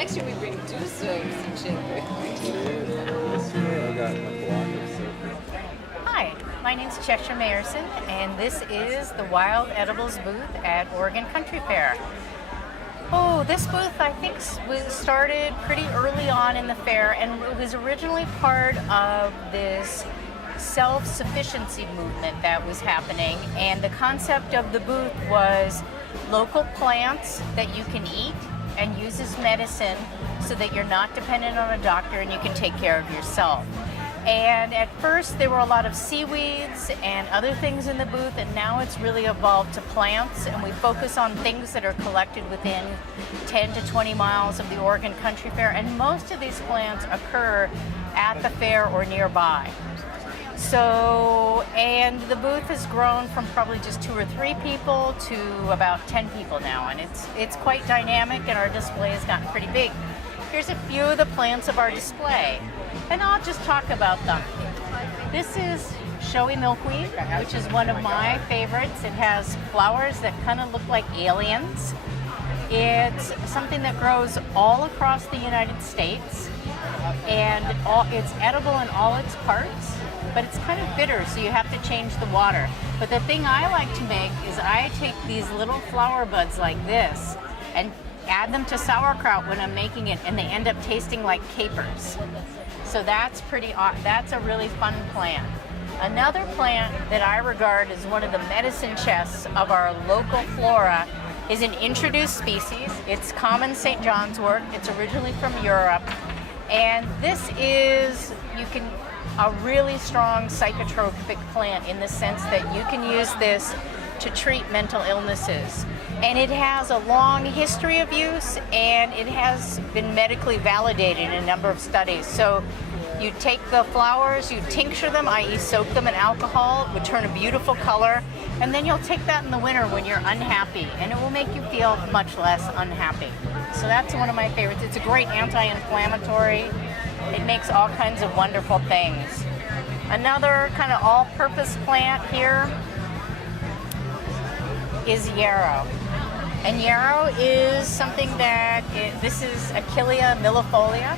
Next year we bring 2 serves each other. Hi, my name's Cheshire Mayerson, and this is the Wild Edibles booth at Oregon Country Fair. Oh, this booth I think was started pretty early on in the fair, and it was originally part of this self-sufficiency movement that was happening, and the concept of the booth was local plants that you can eat and use as medicine so that you're not dependent on a doctor and you can take care of yourself. And at first there were a lot of seaweeds and other things in the booth, and now it's really evolved to plants, and we focus on things that are collected within 10 to 20 miles of the Oregon Country Fair, and most of these plants occur at the fair or nearby. So, and the booth has grown from probably just 2 or 3 people to about 10 people now, and it's quite dynamic, and our display has gotten pretty big. Here's a few of the plants of our display, and I'll just talk about them. This is showy milkweed, which is one of my favorites. It has flowers that kind of look like aliens. It's something that grows all across the United States, and it's edible in all its parts, but it's kind of bitter, so you have to change the water. But the thing I like to make is I take these little flower buds like this and add them to sauerkraut when I'm making it, and they end up tasting like capers. So that's a really fun plant. Another plant that I regard as one of the medicine chests of our local flora is an introduced species. It's common St. John's wort. It's originally from Europe, and this is a really strong psychotropic plant in the sense that you can use this to treat mental illnesses. And it has a long history of use, and it has been medically validated in a number of studies. So you take the flowers, you tincture them, i.e. soak them in alcohol, it would turn a beautiful color, and then you'll take that in the winter when you're unhappy, and it will make you feel much less unhappy. So that's one of my favorites. It's a great anti-inflammatory. It makes all kinds of wonderful things. Another kind of all-purpose plant here is yarrow. And yarrow is something that, this is Achillea millifolia,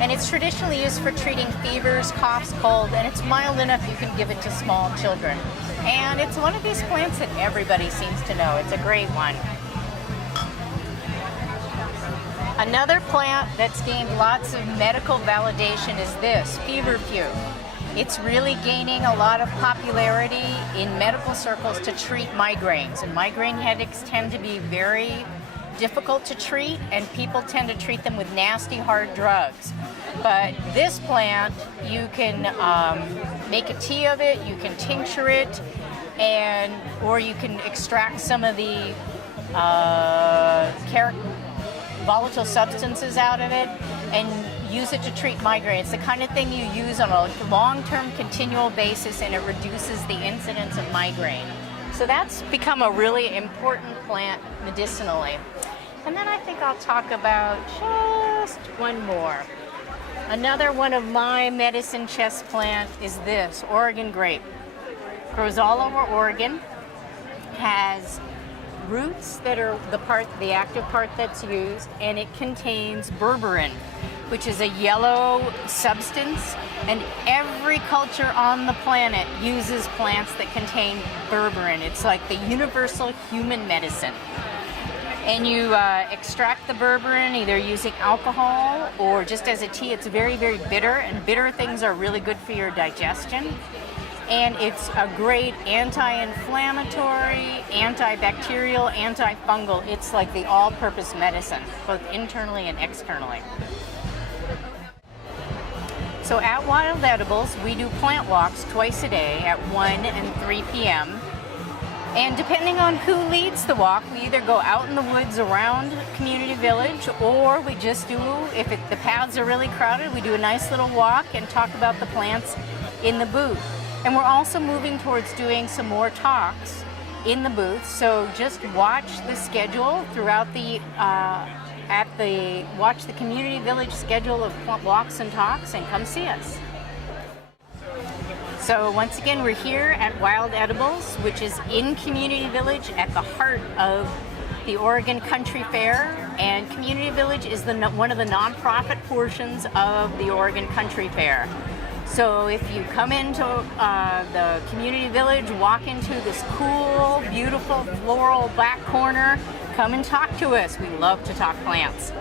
and it's traditionally used for treating fevers, coughs, cold, and it's mild enough you can give it to small children. And it's one of these plants that everybody seems to know. It's a great one. Another plant that's gained lots of medical validation is this, feverfew. It's really gaining a lot of popularity in medical circles to treat migraines, and migraine headaches tend to be very difficult to treat, and people tend to treat them with nasty hard drugs. But this plant, you can make a tea of it, you can tincture it, or you can extract some of the volatile substances out of it and use it to treat migraines. The kind of thing you use on a long-term continual basis, and it reduces the incidence of migraine. So that's become a really important plant medicinally. And then I think I'll talk about just one more. Another one of my medicine chest plant is this, Oregon grape. Grows all over Oregon, has roots that are the active part that's used, and it contains berberine, which is a yellow substance, and every culture on the planet uses plants that contain berberine. It's like the universal human medicine. And you extract the berberine either using alcohol or just as a tea. It's very, very bitter, and bitter things are really good for your digestion. And it's a great anti-inflammatory, antibacterial, antifungal. It's like the all-purpose medicine, both internally and externally. So at Wild Edibles, we do plant walks twice a day at 1 and 3 p.m. And depending on who leads the walk, we either go out in the woods around Community Village, or we just do, if the paths are really crowded, we do a nice little walk and talk about the plants in the booth. And we're also moving towards doing some more talks in the booth, so just watch the schedule throughout watch the Community Village schedule of walks and talks, and come see us. So once again, we're here at Wild Edibles, which is in Community Village at the heart of the Oregon Country Fair, and Community Village is one of the nonprofit portions of the Oregon Country Fair. So if you come into the Community Village, walk into this cool, beautiful floral back corner, come and talk to us. We love to talk plants.